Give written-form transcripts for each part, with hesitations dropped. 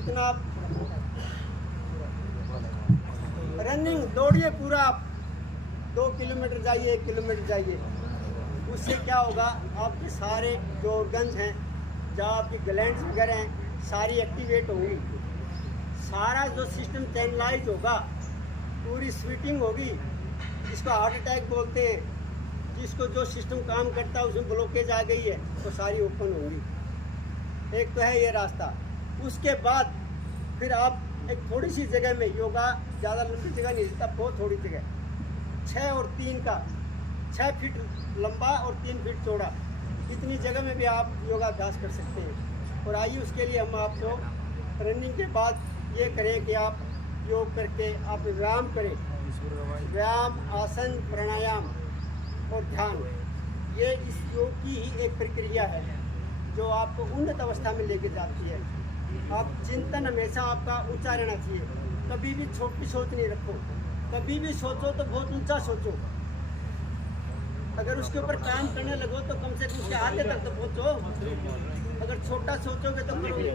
जितना आप रनिंग दौड़िए पूरा, आप 2 किलोमीटर जाइए, 1 किलोमीटर जाइए, उससे क्या होगा, आपके सारे जो ऑर्गन्स हैं, जहाँ आपकी ग्लैंड्स वगैरह हैं, सारी एक्टिवेट होंगी, सारा जो सिस्टम चैनलाइज होगा, पूरी स्वीटिंग होगी, जिसको हार्ट अटैक बोलते हैं, जिसको जो सिस्टम काम करता है उसमें ब्लॉकेज आ गई है, तो सारी ओपन होंगी। एक तो है ये रास्ता। उसके बाद फिर आप एक थोड़ी सी जगह में, योगा ज़्यादा लंबी जगह नहीं देता, बहुत थोड़ी जगह, 6 और 3 का, 6 फीट लंबा और 3 फीट चौड़ा, इतनी जगह में भी आप योगाभ्यास कर सकते हैं। और आइए उसके लिए हम आपको रनिंग के बाद ये करें कि आप योग करके आप व्यायाम करें, व्यायाम, आसन, प्राणायाम और ध्यान। ये इस योग की ही एक प्रक्रिया है जो आपको उन्नत अवस्था में लेके जाती है। आप चिंतन हमेशा आपका ऊंचा रहना चाहिए, कभी भी छोटी सोच नहीं रखो, कभी भी सोचो तो बहुत ऊंचा सोचो। अगर उसके ऊपर काम करने लगो तो कम से कम उसके आगे तक तो पहुँचो। अगर छोटा सोचोगे तो करोगे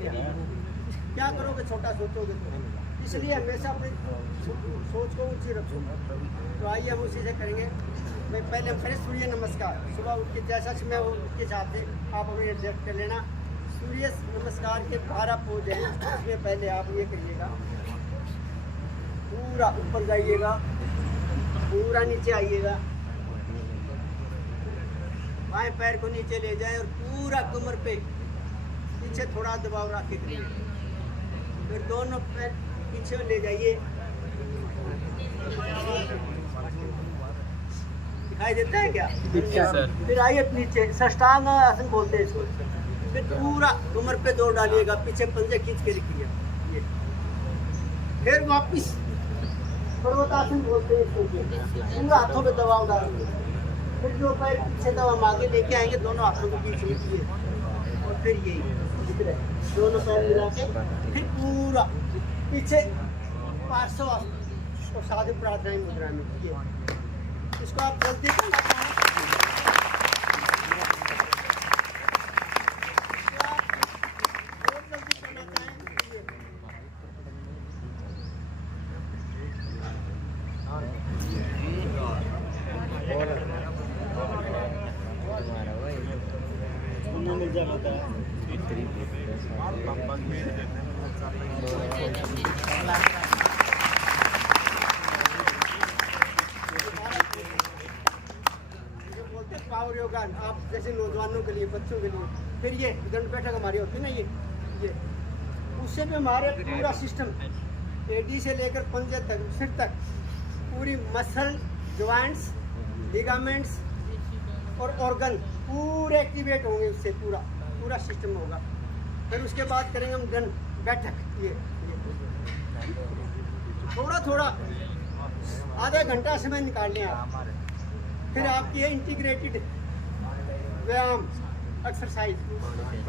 क्या करोगे, छोटा सोचोगे तो। इसलिए हमेशा अपनी सोच को ऊंची रखो। तो आइए हम उसी से करेंगे। मैं पहले हम करें सूर्य नमस्कार। सुबह उठ के जैसा समय हो उसके हिसाब से आप अपने एडजस्ट कर लेना। सूर्य नमस्कार के 12 पोज हैं, उसमें पहले आप ये करिएगा, पूरा ऊपर जाइएगा, पूरा नीचे आइएगा, बाएं पैर को नीचे ले जाए और पूरा कमर पे पीछे थोड़ा दबाव रख के करिए। फिर दोनों पैर पीछे ले जाइए, दिखाई देता है क्या? फिर आइए नीचे, साष्टांग आसन बोलते हैं इसको। फिर पूरा कमर पे जोर डालिएगा, पीछे पंजे खींच के रखिए ये। फिर वापिस पर्वतासन बोलते हैं इसको, पूरा हाथों पे दबाव डालिए। फिर जो पैर पीछे दबाव आगे लेके आएंगे, दोनों हाथों के बीच में किए, और फिर यही दोनों पैर मिला के फिर पूरा पीछे 500 और साधु प्रार्थना मुद्रा में किए। इसको आप जल्दी करना चाहें, बहुत जल्दी करना चाहें। पावर योगा आप जैसे नौजवानों के लिए, बच्चों के लिए। फिर ये दंड बैठक हमारी होती है ना, ये उससे भी हमारे पूरा सिस्टम एडी से लेकर पंजे तक, सिर तक, पूरी मसल, ज्वाइंट्स, लिगामेंट्स और ऑर्गन पूरे एक्टिवेट होंगे, उससे पूरा सिस्टम होगा। फिर उसके बाद करेंगे हम दंड बैठक। ये थोड़ा आधा घंटा समय निकाल लें आप। फिर आपकी है इंटीग्रेटेड व्यायाम एक्सरसाइज,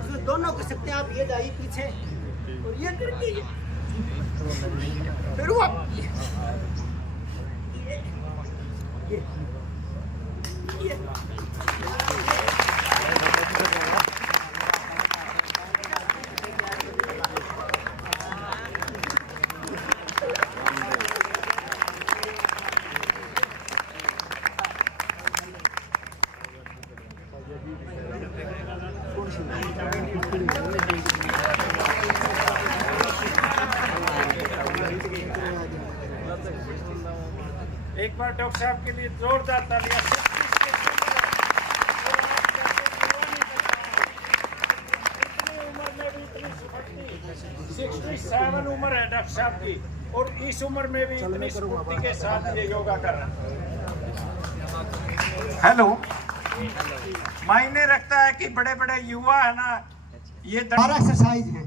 उसमें दोनों कर सकते हैं आप। ये जाइए पीछे और ये करके फिर वो ये एक बार डॉक्टर साहब के लिए जोरदार तालियां। 67 उम्र है डॉक्टर साहब की, और इस उम्र में भी इतनी स्फूर्ति के साथ ये योगा कर रहे हैं। हेलो, मायने रखता है कि बड़े बड़े युवा है ना, ये 12 एक्सरसाइज हैं।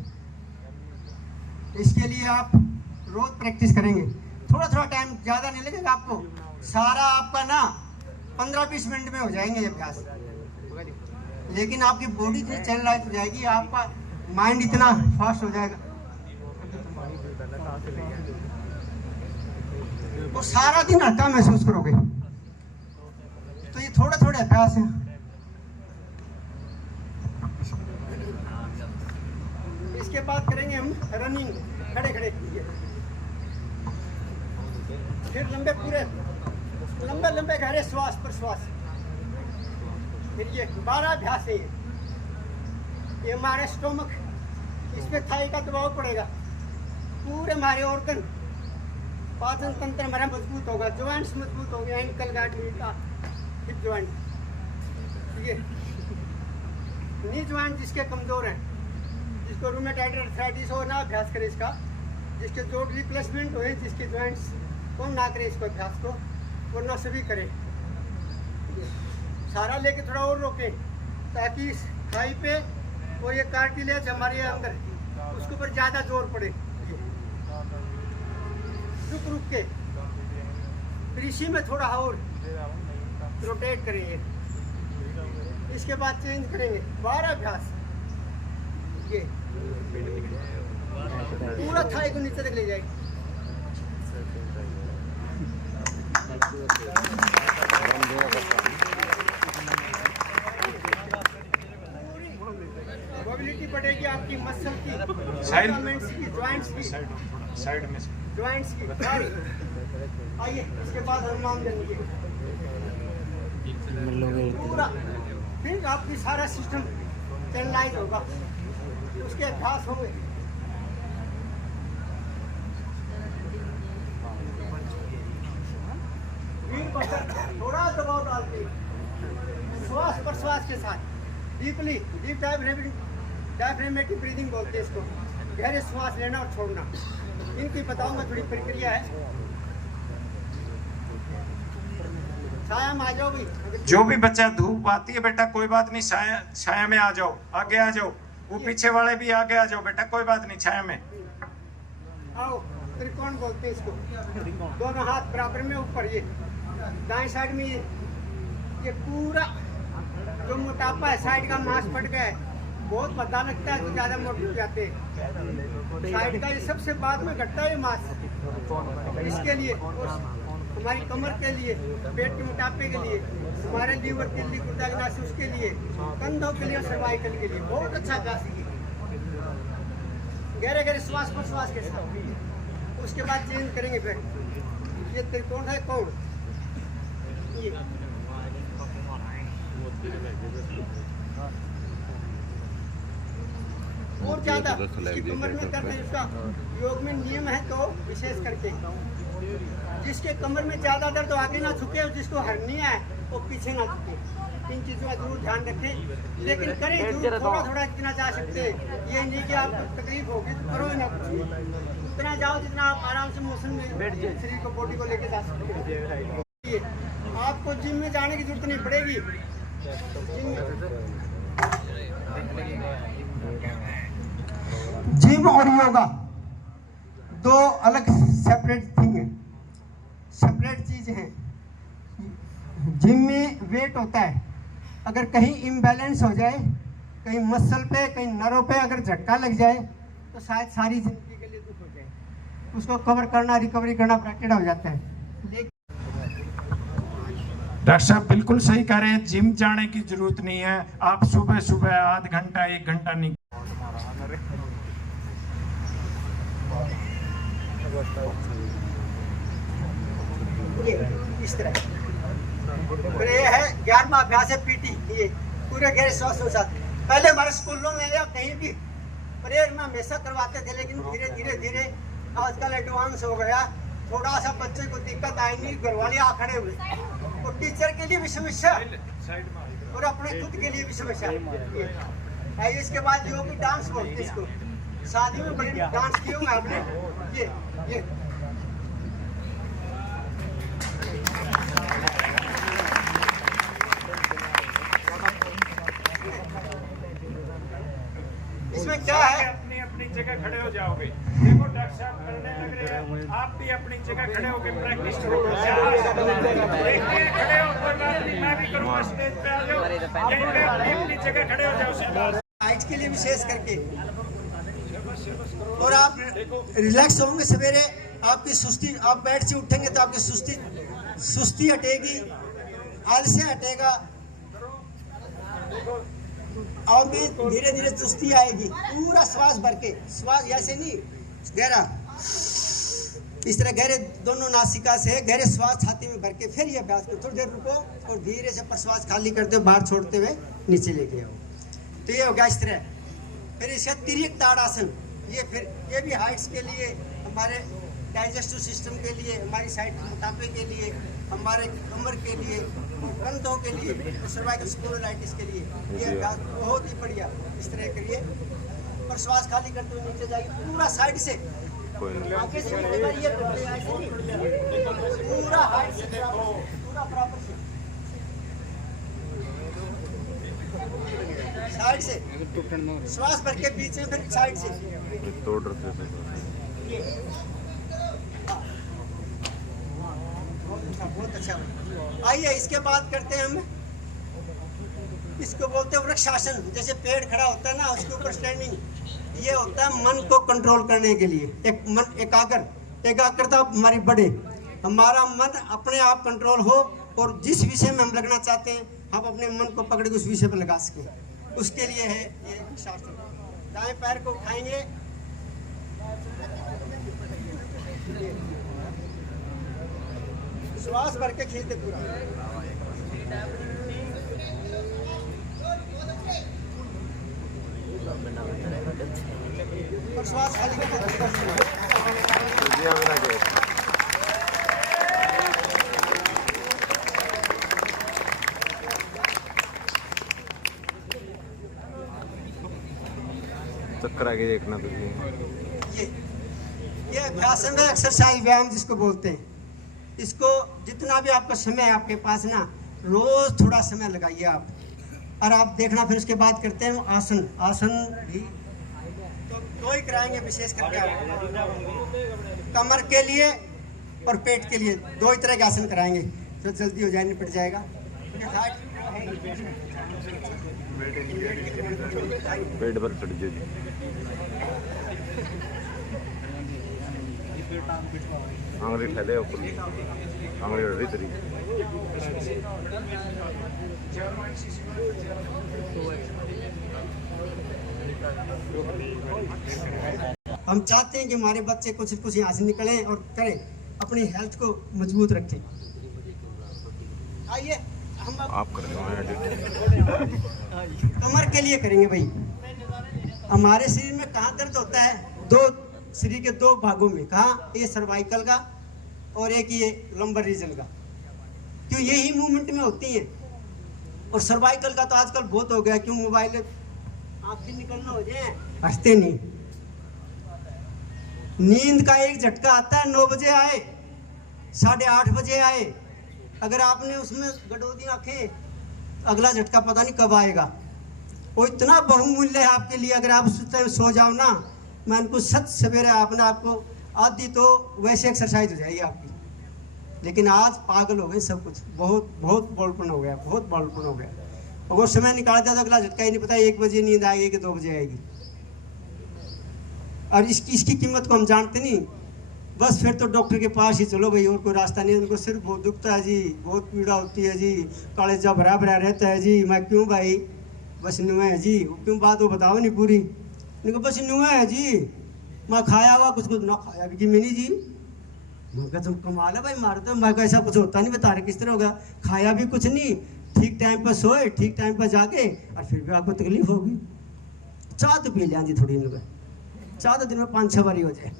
इसके लिए आप रोज प्रैक्टिस करेंगे, थोड़ा टाइम ज़्यादा नहीं लगेगा आपको। सारा आपका ना 15-20 मिनट में हो जाएंगे ये अभ्यास। लेकिन आपकी बॉडी इतनी चैनलाइज हो जाएगी, आपका माइंड इतना फास्ट हो जाएगा, तो सारा दिन हल्का महसूस करोगे। तो ये थोड़े अभ्यास हैं। इसके बाद करेंगे हम रनिंग, खड़े खड़े। फिर लंबे पूरे लंबे लंबे गहरे श्वास पर श्वास। फिर ये 12 अभ्यास है। ये हमारे स्टोमक, इस पे थाई का दबाव पड़ेगा, पूरे हमारे ऑर्गन, पाचन तंत्र हमारा मजबूत होगा, ज्वाइंट्स मजबूत होंगे, एंकल गार्ड का, हिप ज्वाइंट, ठीक है। नी ज्वाइंट जिसके कमजोर हैं, जिसको रूमेटॉइड आर्थराइटिस हो, ना अभ्यास करे इसका। जिसके जोड़ रिप्लेसमेंट हो, जिसके ज्वाइंट्स, कौन ना करे इसको अभ्यास को, वरना सभी करें। सारा लेके थोड़ा और रोके, ताकि इस थाई पे और ये कार्टिलेज हमारे अंदर, उसके ऊपर ज्यादा जोर पड़े। रुक रुक के फिर इसी में थोड़ा और रोटेट करेंगे। इसके बाद चेंज करेंगे 12 अभ्यास। ये पूरा थाई को नीचे तक ले जाएगी। मोबिलिटी बढ़ेगी आपकी, मसल की, लिगामेंट्स की, ज्वाइंट्स की, साइड में ज्वाइंट्स की सारी। आइए इसके बाद अनुमान देंगे पूरा। फिर आपकी सारा सिस्टम चैनलाइज होगा, उसके अभ्यास होंगे। थोड़ा दबाव डालते श्वास प्रश्वास के साथ, डीपली, डीप डायफ्रेमेटिक ब्रीदिंग बोलते हैं इसको। गहरे श्वास लेना और छोड़ना। इनकी बताऊंगा थोड़ी प्रक्रिया है। छाया में आ जाओ भी। जो भी बच्चा धूप आती है बेटा, कोई बात नहीं, छाया में आ जाओ, आगे आ जाओ। वो पीछे वाले भी आगे आ जाओ बेटा, कोई बात नहीं, छाया में आओ। त्रिकोण बोलते हैं इसको। दोनों हाथ बराबर में ऊपर, ये दाएं साइड में ये पूरा जो मोटापा है, साइड का मांस फट गया है, बहुत पता लगता है तो ज्यादा मोटे जाते हैं। साइड का ये सबसे बाद में घटता है मांस। इसके लिए हमारी कमर के लिए, पेट के मोटापे के लिए, हमारे लीवर के लिए, गुर्दाग्नासी उसके लिए, कंधों के लिए, सर्वाइकल के लिए बहुत अच्छा अभ्यास है। गहरे गहरे श्वास प्रश्वास के साथ। उसके बाद चेंज करेंगे। फिर ये त्रिकोण है, कौन ये और ज्यादा कमर में दर्द है, उसका योग में नियम है। तो विशेष करके जिसके कमर में ज्यादा दर्द, आगे ना झुके, और जिसको हर्निया है वो पीछे ना झुके। इन चीजों का जरूर ध्यान रखें, लेकिन करें जरूर, थोड़ा थोड़ा जितना जा सकते। ये नहीं कि आपको तकलीफ होगी तो करो ना, उतना जाओ जितना आप आराम से मोशन में शरीर को, बॉडी को लेके जा सकते हैं। आपको जिम में जाने की जरूरत नहीं पड़ेगी। जिम और योगा दो अलग सेपरेट थिंग है, सेपरेट चीज है। जिम में वेट होता है, अगर कहीं इम्बैलेंस हो जाए, कहीं मसल पे, कहीं नरों पे अगर झटका लग जाए तो शायद सारी जिंदगी के लिए दुख हो जाए। उसको कवर करना, रिकवरी करना प्रैक्टिस हो जाता है। डॉक्टर साहब बिल्कुल सही कह रहे हैं, जिम जाने की जरूरत नहीं है। आप सुबह सुबह आध घंटा 1 घंटा नहीं। इस तरह ये है 11वां अभ्यास है, पीटी। ये पूरे गहरे श्वास के साथ। पहले हमारे स्कूलों में या कहीं भी प्रेयर में हमेशा करवाते थे, लेकिन धीरे धीरे धीरे आजकल एडवांस हो गया। थोड़ा सा बच्चे को दिक्कत आई नहीं, घर वाले आ खड़े हुए, और टीचर के लिए भी समस्या और अपने खुद के लिए भी समस्या। इसके बाद योगी डांस बोलते इसको, शादी में बड़े डांस किए होंगे आपने। ये इसमें क्या है, अपनी अपनी जगह खड़े हो जाओगे। देखो डॉक्टर साहब करने लग रहे हैं, आप भी अपनी जगह खड़े होकर प्रैक्टिस करो। खड़े हो, कोई बात नहीं, मैं भी करूँगा, स्टेज पे आ जाओ, यहीं पे अपनी जगह खड़े हो जाओ। हाइट के लिए विशेष करके, और आप रिलैक्स होंगे सवेरे, आपकी सुस्ती, आप बेड से उठेंगे तो आपकी सुस्ती हटेगी, आलस्य हटेगा, और भी धीरे धीरे चुस्ती आएगी, पूरा श्वास भर के, श्वास ऐसे नहीं गहरा, इस तरह गहरे दोनों नासिका से गहरे श्वास छाती में भर के फिर ये अभ्यास करो। थोड़ी देर रुको और धीरे से प्रश्वास खाली करते हुए बाहर छोड़ते हुए नीचे लेके आओ। तो ये हो गया इस तरह। फिर इसका तिर्यक ताड़ासन, ये भी हाइट्स के लिए, हमारे डाइजेस्टिव सिस्टम के लिए, हमारी साइड मोटापे के लिए, हमारे कमर के लिए, कंधों के लिए, सर्वाइकल स्पोंडिलाइटिस के लिए ये अभ्यास बहुत ही बढ़िया। इस तरह करिए और श्वास खाली करते हुए नीचे जाइए, पूरा साइड से आगे से ये करते हैं, ऐसे नहीं, पूरा हाइट से पूरा प्रॉपर से साइड से श्वास भर के बीच में, फिर साइड से बहुत अच्छा। आइए इसके बाद करते हैं हम, इसको बोलते हैं वृक्षासन। जैसे पेड़ खड़ा होता है ना, उसके ऊपर स्टैंडिंग, ये होता है मन को कंट्रोल करने के लिए। एक मन एकाग्रता हमारी बढ़े, हमारा मन अपने आप कंट्रोल हो और जिस विषय में हम लगना चाहते हैं हम अपने मन को पकड़ के उस विषय पर लगा सकें, उसके लिए है ये शासन। दाएं पैर को उठाएंगे, श्वास भर के खींचते पूरा, और श्वास खाली चक्कर आगे देखना। तो ये अभ्यास में एक्सरसाइज व्यायाम जिसको बोलते हैं, इसको जितना भी आपका समय है आपके पास ना, रोज थोड़ा समय लगाइए आप, और आप देखना। फिर उसके बाद करते हैं आसन भी तो दो ही कराएंगे विशेष करके आप, कमर के लिए और पेट के लिए दो ही तरह के आसन कराएंगे, तो जल्दी हो जाए, निपट जाएगा। पेट भर चढ़ जाए, आंगली फैले ऊपर, आंगली रही तरी। हम चाहते हैं कि हमारे बच्चे कुछ यहाँ से निकलें और करें, अपनी हेल्थ को मजबूत रखें। आइए हम आप कर कमर के लिए करेंगे भाई। हमारे शरीर में कहाँ दर्द होता है? शरीर के दो भागों में, कहाँ? ये सर्वाइकल का और एक ये लंबर रीजन का। क्यों? यही मूवमेंट में होती है। और सर्वाइकल का तो आजकल बहुत हो गया, क्यों? मोबाइल आँखें निकलना हो जाए, हंसते नहीं। नींद का एक झटका आता है, 9 बजे आए, 8:30 बजे आए, अगर आपने उसमें गड़ो दी आंखें, अगला झटका पता नहीं कब आएगा। वो इतना बहुमूल्य है आपके लिए। अगर आप उस टाइम सो जाओ ना, मैं उनको सवेरे आपने आपको आधी तो वैसे एक्सरसाइज हो जाएगी आपकी। लेकिन आज पागल हो गए सब कुछ, बहुत बॉलपन हो गया, बहुत बॉलपन हो गया। अगर समय निकालता तो अगला झटका ही नहीं पता 1 बजे नींद आएगी कि 2 बजे आएगी। और इसकी कीमत को हम जानते नहीं। बस फिर तो डॉक्टर के पास ही चलो भाई, और कोई रास्ता नहीं। उनको सिर्फ बहुत दुखता है जी, बहुत पीड़ा होती है जी, कलेजा भरा भरा रहता है जी। मैं क्यों भाई? बस नुआ है जी। क्यों? बात वो बताओ नहीं पूरी। इनको बस नुआ है जी, मैं खाया हुआ कुछ ना खाया भी कि मैंने जी। मैं कहा तुम कमाल है भाई, मारो तो। मैं ऐसा कुछ होता नहीं, बता रहे किस तरह होगा। खाया भी कुछ नहीं, ठीक टाइम पर सोए, ठीक टाइम पर जाके, और फिर भी आपको तकलीफ होगी। चाह तो पी लिया जी थोड़ी, इनको चाह तो दिन में 5-6 बारी हो जाए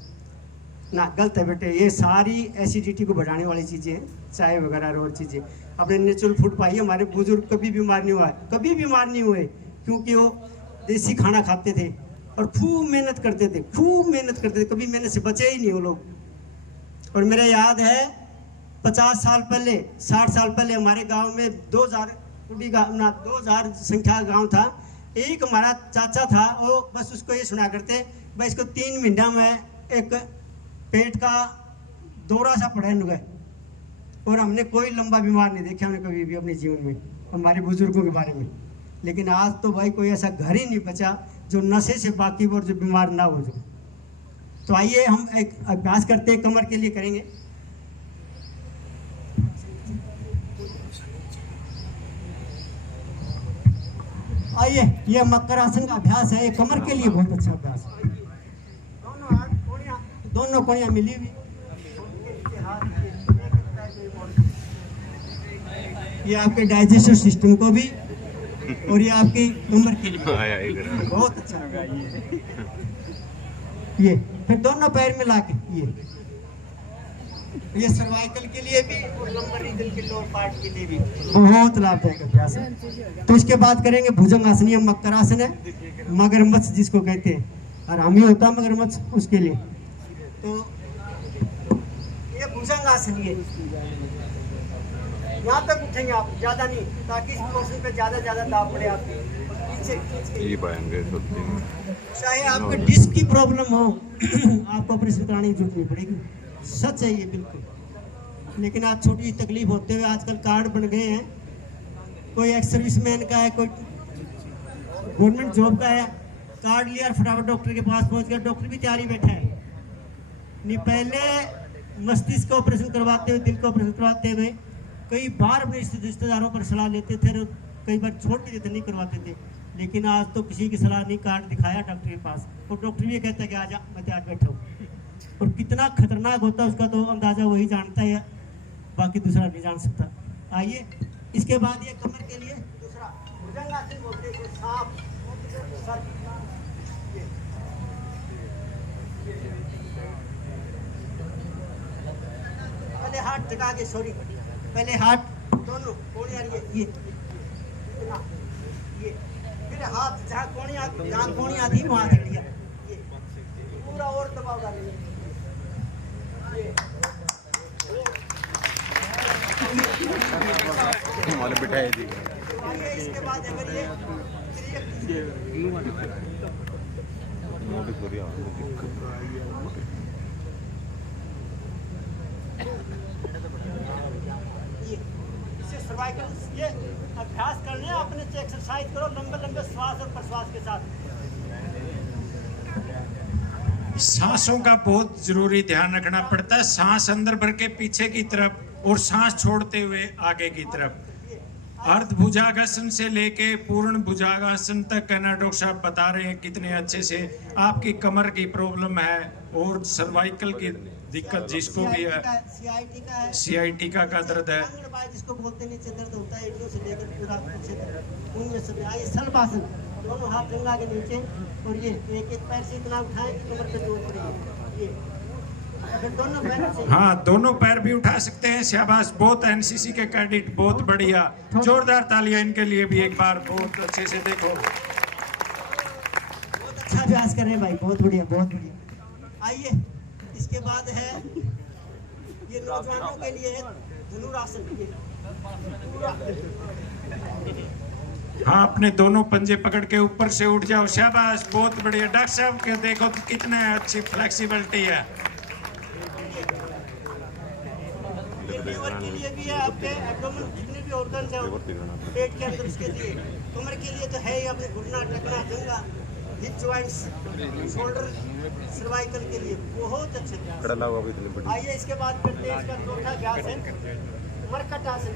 ना। गलत है बेटे, ये सारी एसिडिटी को बढ़ाने वाली चीज़ें हैं, चाय वगैरह और चीज़ें। अपने नेचुरल फूड पाइए। हमारे बुजुर्ग कभी बीमार नहीं हुआ, कभी बीमार नहीं हुए, क्योंकि वो देसी खाना खाते थे और खूब मेहनत करते थे, कभी मेहनत से बचे ही नहीं वो लोग। और मेरे याद है 50 साल पहले, 60 साल पहले हमारे गांव में 2000 संख्या गांव था। एक हमारा चाचा था, वो बस उसको ये सुना करते भाई इसको 3 महीना में एक पेट का दौरा सा पड़ा गए। और हमने कोई लंबा बीमार नहीं देखा हमने कभी भी अपने जीवन में, हमारे बुजुर्गों के बारे में। लेकिन आज तो भाई कोई ऐसा घर ही नहीं बचा जो नशे से बाकी और जो बीमार ना हो जाए। तो आइए हम एक अभ्यास करते हैं, कमर के लिए करेंगे। आइए, ये मकर आसन का अभ्यास है, ये कमर के लिए बहुत अच्छा अभ्यास है। दोनों कोणियां मिली हुई, ये आपके डाइजेस्टिव सिस्टम को भी और ये आपकी कमर के लिए बहुत अच्छा है। ये फिर दोनों पैर में लाके ये सर्वाइकल के लिए भी और लंबर रीजन के लोअर पार्ट के लिए भी बहुत लाभदायक अभ्यास है। तो इसके बाद करेंगे भुजंग आसन। ये मकर आसन है, मगरमच्छ जिसको कहते हैं, हरामी होता है मगरमच्छ, उसके लिए। तो ये भुजंग आसन, ये यहाँ तक उठेंगे आप, ज्यादा नहीं, ताकि इस पोर्शन पे ज्यादा दाब पड़े आपके पीछे चाहे आपको डिस्क की प्रॉब्लम हो आपको ऑपरेशन कराने की जरूरत नहीं पड़ेगी, सच है ये बिल्कुल। लेकिन आज छोटी तकलीफ होते हुए आजकल कार्ड बन गए हैं, कोई एक्स सर्विसमैन का है, कोई गवर्नमेंट जॉब का है, कार्ड लिया और फटाफट डॉक्टर के पास पहुंच गया, डॉक्टर भी तैयारी बैठा है। नहीं, पहले मस्तिष्क का ऑपरेशन करवाते हुए, दिल का ऑपरेशन करवाते हुए कई बार अपने रिश्तेदारों पर सलाह लेते थे और कई बार छोड़ भी देते, नहीं करवाते थे। लेकिन आज तो किसी की सलाह नहीं, कार्ड दिखाया डॉक्टर के पास और डॉक्टर भी कहता है कि आजा, मैं तैयार बैठा हूँ। और कितना खतरनाक होता है उसका तो अंदाजा वही जानता है, बाकी दूसरा नहीं जान सकता। आइए, इसके बाद ये कमर के लिए दूसरा भुजंगासन बोलते हैं, सांप सर। पहले हाथ टिका के, सॉरी, पहले हाथ दोनों कोणियां, ये फिर हाथ जहाँ कोणियां थी वहां से लिया, ये पूरा और दबाव डालेंगे। हमारे बिठाए थी। इसके बाद अगर ये सर्वाइकल, ये अभ्यास करने अपने से एक्सरसाइज करो, लंबे श्वास और प्रश्वास के साथ। सांसों का बहुत जरूरी ध्यान रखना पड़ता है, सांस अंदर भर के पीछे की तरफ और सांस छोड़ते हुए आगे की तरफ। अर्ध भुजागासन से लेके पूर्ण भुजागासन तक कहना डॉक्टर साहब बता रहे हैं कितने अच्छे से। आपकी कमर की प्रॉब्लम है और सर्वाइकल की दिक्कत जिसको भी है, सियाटिका का दर्द है, जिसको बोलते हैं नीचे दर्द होता है, एडियो से लेकर पूरा पीछे तक, उनमें से आइए सल्पासन, दोनों हाथ गंगा के नीचे और ये एक पैर से इतना उठाएं कि कमर पे जोर पड़ेगी। ये अगर दोनों पैर से, हाँ दोनों पैर भी उठा सकते हैं, शाबाश, बहुत एनसीसी के कैडेट, बहुत बढ़िया, जोरदार तालियां इनके लिए भी एक बार, बहुत अच्छे से देखो, बहुत अच्छा अभ्यास कर रहे हैं भाई, बहुत बढ़िया, बहुत बढ़िया। आइए, इसके बाद है ये नौजवानों के लिए है धनुरासन। हाँ, अपने दोनों पंजे पकड़ के ऊपर से उठ जाओ, शाबाश, बहुत बढ़िया। डॉक्टर साहब के देखो तो कितने अच्छी फ्लेक्सिबिलिटी है। ये लीवर के लिए भी है, आपके एब्डोमेन जितने भी ऑर्गन्स हैं पेट के अंदर, उसके लिए। कमर के लिए तो है ही, अपने घुटना, टखना, जंघा, हिप जॉइंट्स, शोल्डर, सर्वाइकल के लिए बहुत अच्छे। आइए, इसके बाद करते हैं इसका चौथा अभ्यास है मरकट आसन।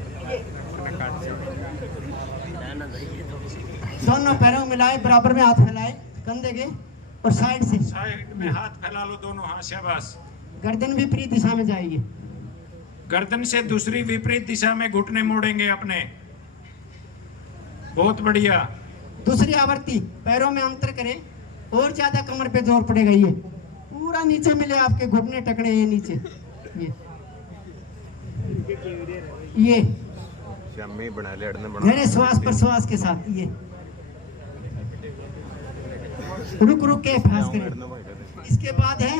दोनों पैरों मिलाए, बराबर में हाथ फैलाए कंधे के और साइड से में हाथ फैला लो दोनों, हाँ शाबाश। गर्दन विपरीत दिशा में जाएगी, गर्दन से दूसरी विपरीत दिशा में घुटने मोड़ेंगे अपने, बहुत बढ़िया। दूसरी आवृत्ति, पैरों में अंतर करें और ज्यादा कमर पे जोर पड़ेगा। ये पूरा नीचे मिले, आपके घुटने टकने ये नीचे, ये गहरे श्वास प्रश्वास के साथ ये रुक रुक के अभ्यास करें। इसके बाद है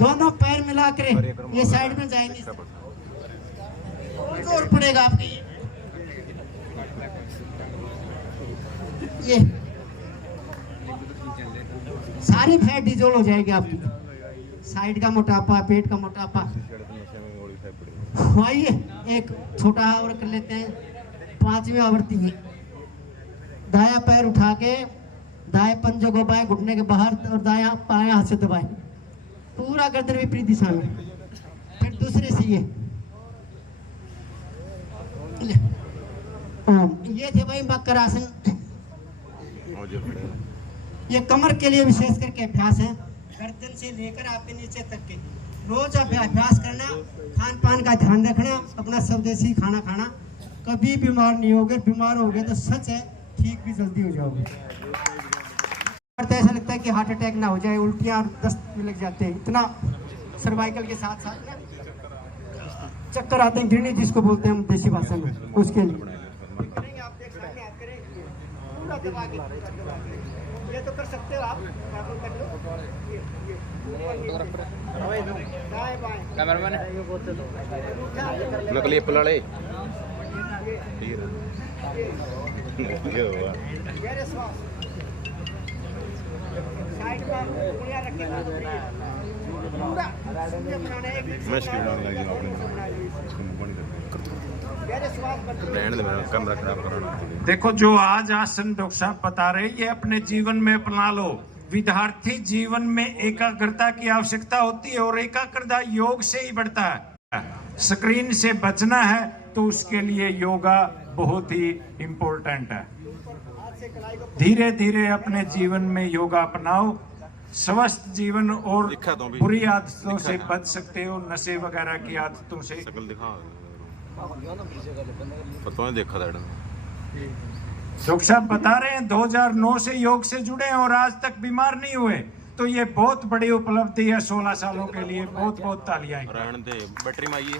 दोनों पैर मिला कर ये साइड में जाएंगे, जोर पड़ेगा आपके, ये सारी फैट डिजोल्व हो जाएगी आपकी, साइड का मोटापा, पेट का मोटापा। आइए, एक छोटा और कर लेते हैं, 5वीं आवृत्ति है। दाया पैर उठा के दाएं पंजों को बाएं घुटने के बाहर और दाया बाएं हाथ से दबाएं, पूरा गर्दन विपरीत दिशा में। फिर दूसरे से ये थे भाई मकर आसन। और जो खड़े हैं। ये कमर के लिए विशेष करके अभ्यास है, गर्दन से लेकर आपके नीचे तक के रोज अभ्यास करना, खान पान का ध्यान रखना, अपना स्वदेशी खाना खाना, कभी बीमार नहीं होगे। बीमार होगे तो सच है ठीक भी जल्दी हो जाओगे। तो ऐसा लगता है कि हार्ट अटैक ना हो जाए, उल्टियाँ और दस्त भी लग जाते हैं, इतना सर्वाइकल के साथ साथ ना चक्कर आते हैं, गिरने जिसको बोलते हैं हम देसी भाषा में, उसके लिए आप देख सकते हैं, आप करें पूरा दबा के, ये तो कर सकते हो आप, कर लो दाएं बाएं कैमरामैन नकली पलाड़े गहरे श्वास साइड में उंगलियां रखेगा पूरा बनाना है, गहरे श्वास कमरा खराब कराना। देखो जो आज आसन डॉक्टर साहब बता रहे, ये अपने जीवन में अपना लो। विद्यार्थी जीवन में एकाग्रता की आवश्यकता होती है और एकाग्रता योग से ही बढ़ता है। स्क्रीन से बचना है तो उसके लिए योगा बहुत ही इम्पोर्टेंट है। धीरे धीरे अपने जीवन में योगा अपनाओ, स्वस्थ जीवन और बुरी आदतों से बच सकते हो, नशे वगैरह की आदतों से। शकल दिखा पता नहीं देखा था डॉक्टर साहब बता रहे हैं 2009 से योग से जुड़े हैं और आज तक बीमार नहीं हुए, तो ये बहुत बड़ी उपलब्धि है 16 सालों के लिए। बहुत बहुत तालियां। रहने दे, बैटरी में आइए,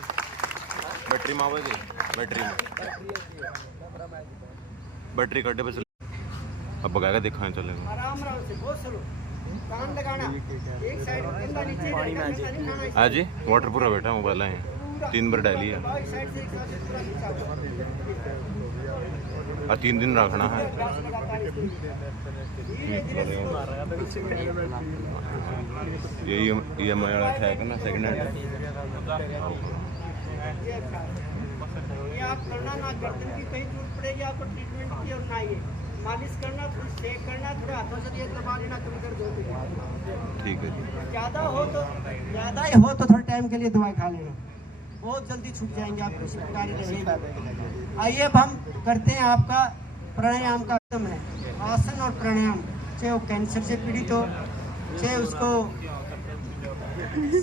बैटरी में आवे दे, बैटरी कटे पे अब बगाएगा दिखाएं चलेगा। आराम से बहुत स्लो कान लगाना, एक साइड गंदा नीचे रहेगा। हाँ जी, वाटर पूरा बैठा मोबाइल है, 3 बार डाली है और 3 दिन रखना है। ये EMI वाला है ना, सेकंड हैंड। ये आप करना ना, गर्दन की कहीं जरूरत पड़ेगी आपको ट्रीटमेंट की, और ना ये मालिश करना, थोड़ी शेक करना, थोड़े हाथों से ये दबा लेना, कम कर दो। ठीक है, ज़्यादा ही हो तो थोड़े टाइम के लिए दवाई खा लेना, बहुत जल्दी छूट जाएंगे, आपको शिकारी रहेगी। आइए अब हम करते हैं आपका प्राणायाम का उत्तम है। आसन और प्राणायाम, चाहे वो कैंसर से पीड़ित हो, चाहे उसको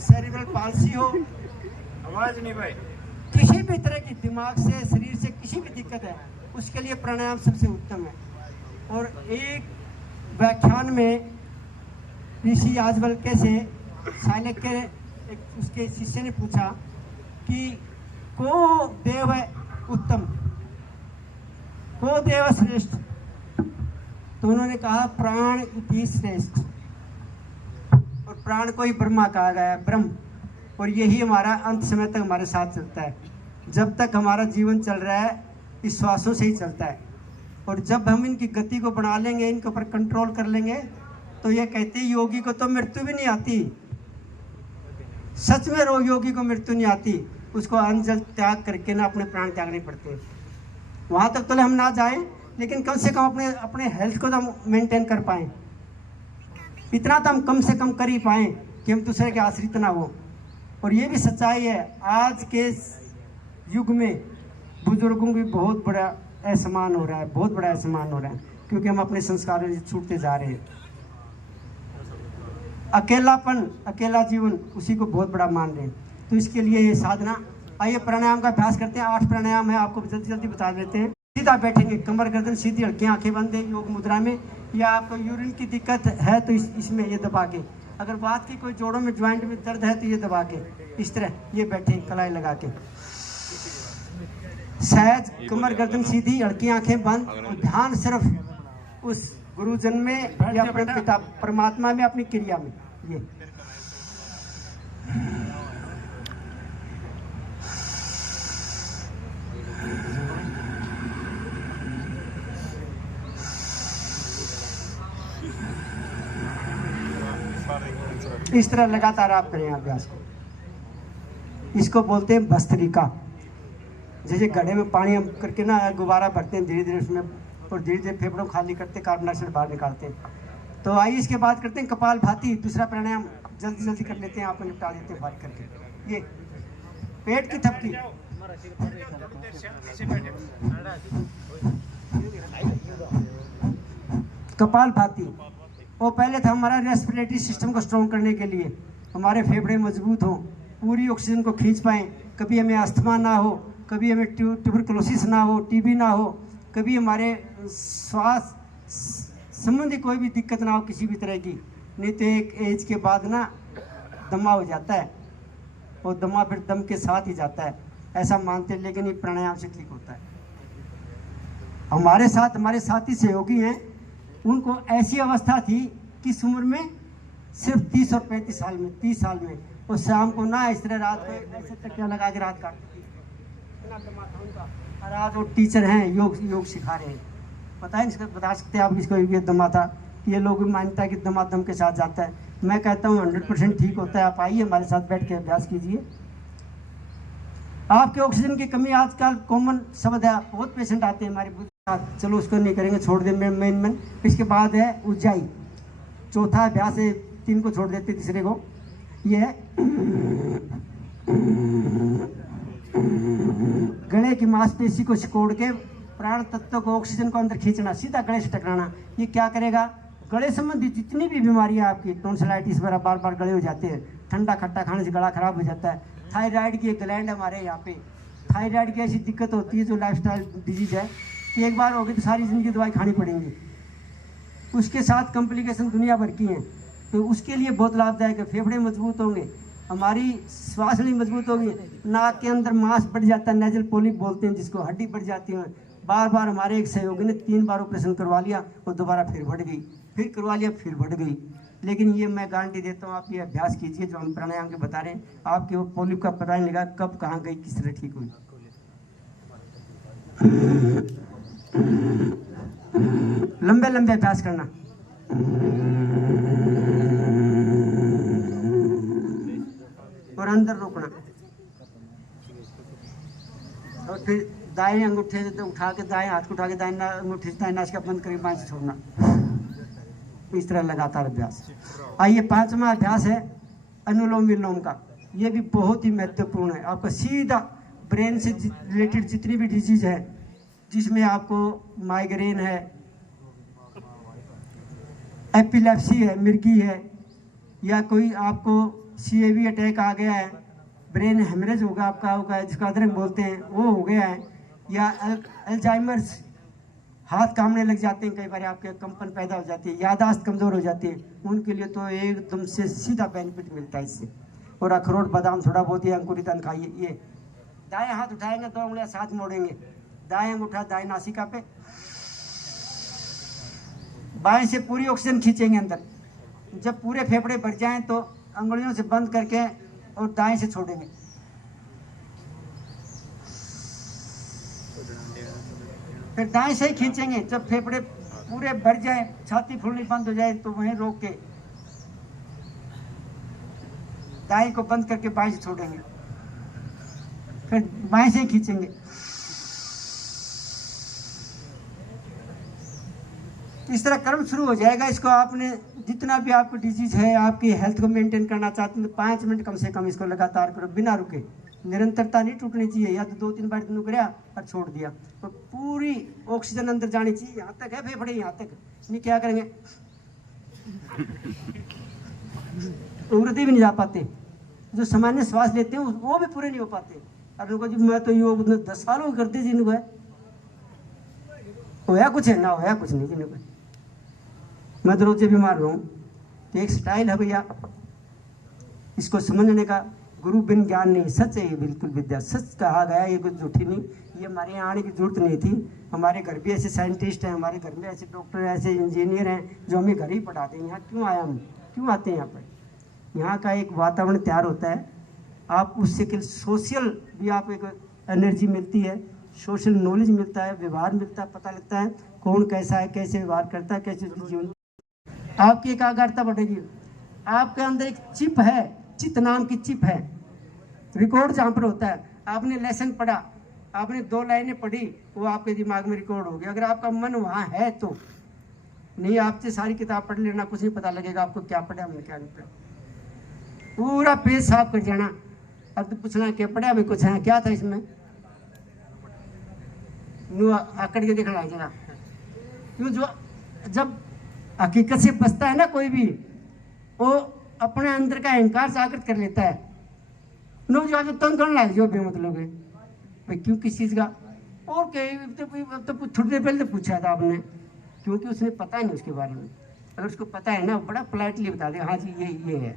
सेरिब्रल पाल्सी हो, आवाज नहीं भाई, किसी भी तरह की दिमाग से, शरीर से किसी भी दिक्कत है, उसके लिए प्राणायाम सबसे उत्तम है। और एक व्याख्यान में ऋषि याज्ञवल्क्य से शाल्क्य के उसके शिष्य ने पूछा कि को देव उत्तम, को देव श्रेष्ठ, तो उन्होंने कहा प्राण इति श्रेष्ठ, और प्राण को ही ब्रह्मा कहा गया है, ब्रह्म। और यही हमारा अंत समय तक हमारे साथ चलता है। जब तक हमारा जीवन चल रहा है इस श्वासों से ही चलता है, और जब हम इनकी गति को बढ़ा लेंगे, इनके ऊपर कंट्रोल कर लेंगे, तो ये कहते हैं योगी को तो मृत्यु भी नहीं आती। सच में योगी को मृत्यु नहीं आती, उसको अन्न जल त्याग करके ना अपने प्राण त्यागने पड़ते हैं। वहाँ तक तो हम ना जाएं, लेकिन कम से कम अपने हेल्थ को तो हम मेंटेन कर पाएँ। इतना तो हम कम से कम कर ही पाएँ कि हम दूसरे के आश्रित ना हो। और ये भी सच्चाई है, आज के युग में बुजुर्गों की बहुत बड़ा असम्मान हो रहा है, बहुत बड़ा असम्मान हो रहा है, क्योंकि हम अपने संस्कारों से छूटते जा रहे हैं। अकेलापन, अकेला जीवन, उसी को बहुत बड़ा मान रहे हैं। तो इसके लिए ये साधना, आइए प्राणायाम का अभ्यास करते हैं। 8 प्राणायाम है, आपको जल्दी जल्दी बता देते हैं। सीधा बैठेंगे, कमर गर्दन सीधी, हल्कियाँ आंखें बंद है योग मुद्रा में, या आपको यूरिन की दिक्कत है तो इसमें ये दबा के, अगर बात की कोई जोड़ों में ज्वाइंट में दर्द है तो ये दबा के, इस तरह ये बैठे कलाई लगा के, सहज कमर गर्दन सीधी, हल्कियाँ आंखें बंद, ध्यान सिर्फ उस गुरुजन में या अपने पिता परमात्मा में, अपनी क्रिया में। ये इस तरह लगातार आप करें अभ्यास को। इसको बोलते हैं भस्त्रिका। जैसे घड़े में पानी हम करके ना गुब्बारा भरते हैं धीरे धीरे उसमें, और धीरे धीरे फेफड़ों खाली करते, कार्बन डाइऑक्साइड बाहर निकालते हैं। तो आइए इसके बाद करते हैं कपाल भाती, दूसरा प्राणायाम जल्दी जल्दी कर लेते हैं, आपको निपटा देते हैं बात करके। ये पेट की थपकी, कपालभाति। वो पहले था हमारा रेस्पिरेटरी सिस्टम को स्ट्रॉन्ग करने के लिए, हमारे फेफड़े मजबूत हों, पूरी ऑक्सीजन को खींच पाएँ, कभी हमें अस्थमा ना हो, कभी हमें ट्यूबरकुलोसिस ना हो, टीबी ना हो, कभी हमारे श्वास संबंधी कोई भी दिक्कत ना हो किसी भी तरह की। नहीं तो एक एज के बाद ना दमा हो जाता है, और दमा फिर दम के साथ ही जाता है, ऐसा मानते हैं। लेकिन ये प्राणायाम से ठीक होता है। हमारे साथ हमारे साथी सहयोगी हैं, उनको ऐसी अवस्था थी किस उम्र में, सिर्फ 30 और 35 साल में, 30 साल में, और शाम को ना इस तरह रात को ऐसे तकिया लगा के रात काटती थी। इतना दमा था उनका। और आज वो टीचर हैं, योग सिखा रहे हैं। पता है इसका, बता सकते हैं आप इसको ये दमा था? ये लोग भी मानता है कि दमा दम के साथ जाता है। मैं कहता हूँ 100% ठीक होता है। आप आइए हमारे साथ बैठ के अभ्यास कीजिए। आपके ऑक्सीजन की कमी आजकल कॉमन शब्द है, बहुत पेशेंट आते हैं हमारे साथ। चलो उसको नहीं करेंगे, छोड़ दें मेन। इसके बाद है उज्जाई, चौथा अभ्यास है, 3 को छोड़ देते, तीसरे को ये है गले की मांसपेशी को सिकोड़ के प्राण तत्व को, ऑक्सीजन को अंदर खींचना, सीधा गले से टकराना। ये क्या करेगा, गले संबंधी जितनी भी बीमारियां आपकी, टॉन्सिलाइटिस वगैरह, बार बार गले हो जाते हैं, ठंडा खट्टा खाने से गला खराब हो जाता है। थायराइड की एक ग्लैंड हमारे यहाँ पे, थायराइड की ऐसी दिक्कत होती है जो लाइफस्टाइल डिजीज है कि एक बार होगी तो सारी जिंदगी दवाई खानी पड़ेगी। उसके साथ कॉम्प्लिकेशन दुनिया भर की हैं, तो उसके लिए बहुत लाभदायक है। फेफड़े मजबूत होंगे, हमारी श्वास नहीं मजबूत होगी, नाक के अंदर मांस बढ़ जाता है, नेजल पॉलिप बोलते हैं जिसको, हड्डी बढ़ जाती है। बार बार हमारे एक सहयोगी ने 3 बार ऑपरेशन करवा लिया, और दोबारा फिर बढ़ गई, फिर करवा लिया, फिर बढ़ गई। लेकिन ये मैं गारंटी देता हूँ, आप ये अभ्यास कीजिए जो हम प्राणायाम के बता रहे हैं, आपके वो पॉलिप का पता नहीं लगा कब कहाँ गई, किस तरह ठीक हुई। लंबे लंबे अभ्यास करना। और अंदर रोकना, और फिर दाएं अंगूठे से उठा के, दाएं हाथ को उठा के दाएं अंगूठे से दाएं नासिका बंद करके बाएं से छोड़ना। इस तरह लगातार अभ्यास। आइए 5वां अभ्यास है अनुलोम विलोम का। ये भी बहुत ही महत्वपूर्ण है। आपका सीधा ब्रेन से रिलेटेड जितनी भी डिजीज है, जिसमें आपको माइग्रेन है, एपिलेप्सी है, मिर्गी है, या कोई आपको CAV अटैक आ गया है, ब्रेन हेमरेज होगा आपका, होगा जिसको अदरक बोलते हैं, वो हो गया है, या अल्जाइमर्स, हाथ कामने लग जाते हैं, कई बार आपके कंपन पैदा हो जाती है, याददाश्त कमज़ोर हो जाती है, उनके लिए तो एकदम से सीधा बेनिफिट मिलता है इससे। और अखरोट बादाम थोड़ा बहुत ही अंकुरित अन्न खाइए। ये दाएं हाथ उठाएंगे, 2 उंगलियां साथ मोड़ेंगे, दाएं अंगूठा दाएं नासिका पे, बाएं से पूरी ऑक्सीजन खींचेंगे अंदर। जब पूरे फेफड़े भर जाएं तो अंगुलियों से बंद करके और दाएं से छोड़ेंगे। फिर दाएं से ही खींचेंगे। जब फेफड़े पूरे भर जाए, छाती फूलनी बंद हो जाए, तो वहीं रोक के दाएं को बंद करके बाएं से छोड़ेंगे। फिर बाएं से ही खींचेंगे। इस तरह कर्म शुरू हो जाएगा। इसको आपने जितना भी आपको डिजीज है, आपकी हेल्थ को मेंटेन करना चाहते हैं तो 5 मिनट कम से कम इसको लगातार करो, बिना रुके। निरंतरता नहीं टूटनी चाहिए, या तो 2-3 बार दिन गया और छोड़ दिया। तो पूरी ऑक्सीजन अंदर जानी चाहिए, यहाँ तक है फेफड़े, यहाँ तक नहीं। क्या करेंगे, उड़ते भी नहीं जा पाते। जो सामान्य श्वास लेते हैं वो भी पूरे नहीं हो पाते। अब लोगों जी मैं तो योग 10 सालों करते जी, है होया कुछ है ना, होया कुछ नहीं जिन्हों। मैं तो रोज से बीमार हूँ। तो एक स्टाइल है भैया, इसको समझने का। गुरु बिन ज्ञान नहीं, सच है ये, बिल्कुल विद्या। सच कहा गया, ये कुछ झूठी नहीं। ये हमारे यहाँ आने की जरूरत नहीं थी। हमारे घर भी ऐसे साइंटिस्ट हैं, हमारे घर में ऐसे डॉक्टर, ऐसे इंजीनियर हैं जो हमें घर ही पढ़ाते हैं। यहाँ क्यों आया हम, क्यों आते हैं यहाँ पर? यहाँ का एक वातावरण तैयार होता है, आप उससे कि सोशल भी आप एक एनर्जी मिलती है, सोशल नॉलेज मिलता है, व्यवहार मिलता है, पता लगता है कौन कैसा है, कैसे व्यवहार करता है, कैसे जीवन। आपकी एकाग्रता बढ़ेगी। आपके अंदर एक चिप है, चित नाम की चिप है, रिकॉर्ड जहाँ पर होता है। आपने लेसन पढ़ा, आपने 2 लाइनें पढ़ी, वो आपके दिमाग में रिकॉर्ड हो गया। अगर आपका मन वहाँ है तो नहीं, आपसे सारी किताब पढ़ लेना, कुछ नहीं पता लगेगा आपको क्या पढ़ा, हमने क्या नहीं पढ़ा। पूरा पेज साफ कर जाना। अब तो पूछना क्या पढ़ा, अभी कुछ है क्या था इसमें, आकड़ के देखना जरा। क्यों, जो जब हकीकत से बचता है ना कोई भी, वो अपने अंदर का अहंकार जागृत कर लेता है। लोग जो तंग करने लग जो बेमतलब है भाई, क्यों किस चीज़ का। और तो थोड़ी देर पहले तो पूछा था आपने, क्योंकि उसने पता नहीं उसके बारे में। अगर उसको पता है ना, बड़ा पोलाइटली बता दे हाँ जी ये है।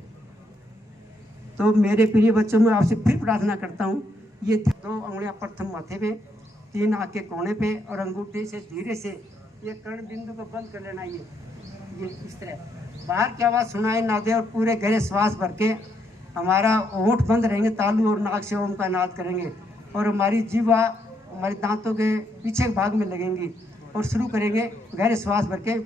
तो मेरे प्रिय बच्चों में आपसे फिर प्रार्थना करता हूँ, ये 2 उंगलियां प्रथम माथे पे, 3 आँख के कोने पे, और अंगूठे से धीरे से ये कर्ण बिंदु को बंद कर लेना। ये इस तरह बाहर की आवाज़ सुनाई ना दे, और पूरे गहरे श्वास भर के हमारा होंठ बंद रहेंगे तालू, और नाक से ओम का नाद करेंगे, और हमारी जीवा हमारे दांतों के पीछे भाग में लगेंगी, और शुरू करेंगे गहरे श्वास भर के।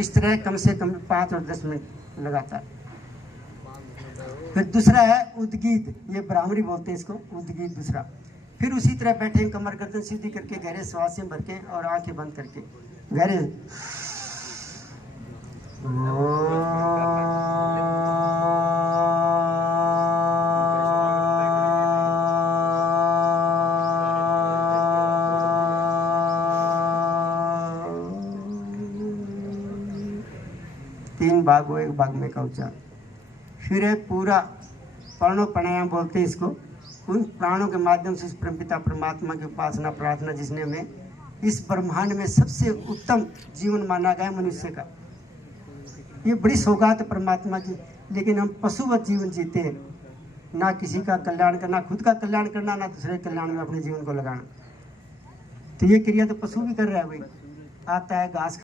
इस तरह कम से कम 5 और 10 मिनट लगातार। फिर दूसरा है उद्गीत, ये ब्राह्मणी बोलते हैं इसको, उद्गीत दूसरा। फिर उसी तरह बैठे कमर गर्दन सीधी करके गहरे श्वास से भर के और आंखें बंद करके गहरे तीन भाग हो, एक भाग में का उच्चारण। फिर है पूरा प्राणो प्राणायाम बोलते हैं इसको। उन प्राणों के माध्यम से परमपिता परमात्मा की उपासना प्रार्थना, जिसने हमें इस ब्रह्मांड में सबसे उत्तम जीवन माना गया मनुष्य का। ये बड़ी सौगात है परमात्मा की, लेकिन हम पशुवत जीवन जीते हैं, ना किसी का कल्याण करना, खुद का कल्याण करना, ना दूसरे कल्याण में अपने जीवन को लगाना। तो ये क्रिया तो पशु भी कर रहा है भाई, आता है घास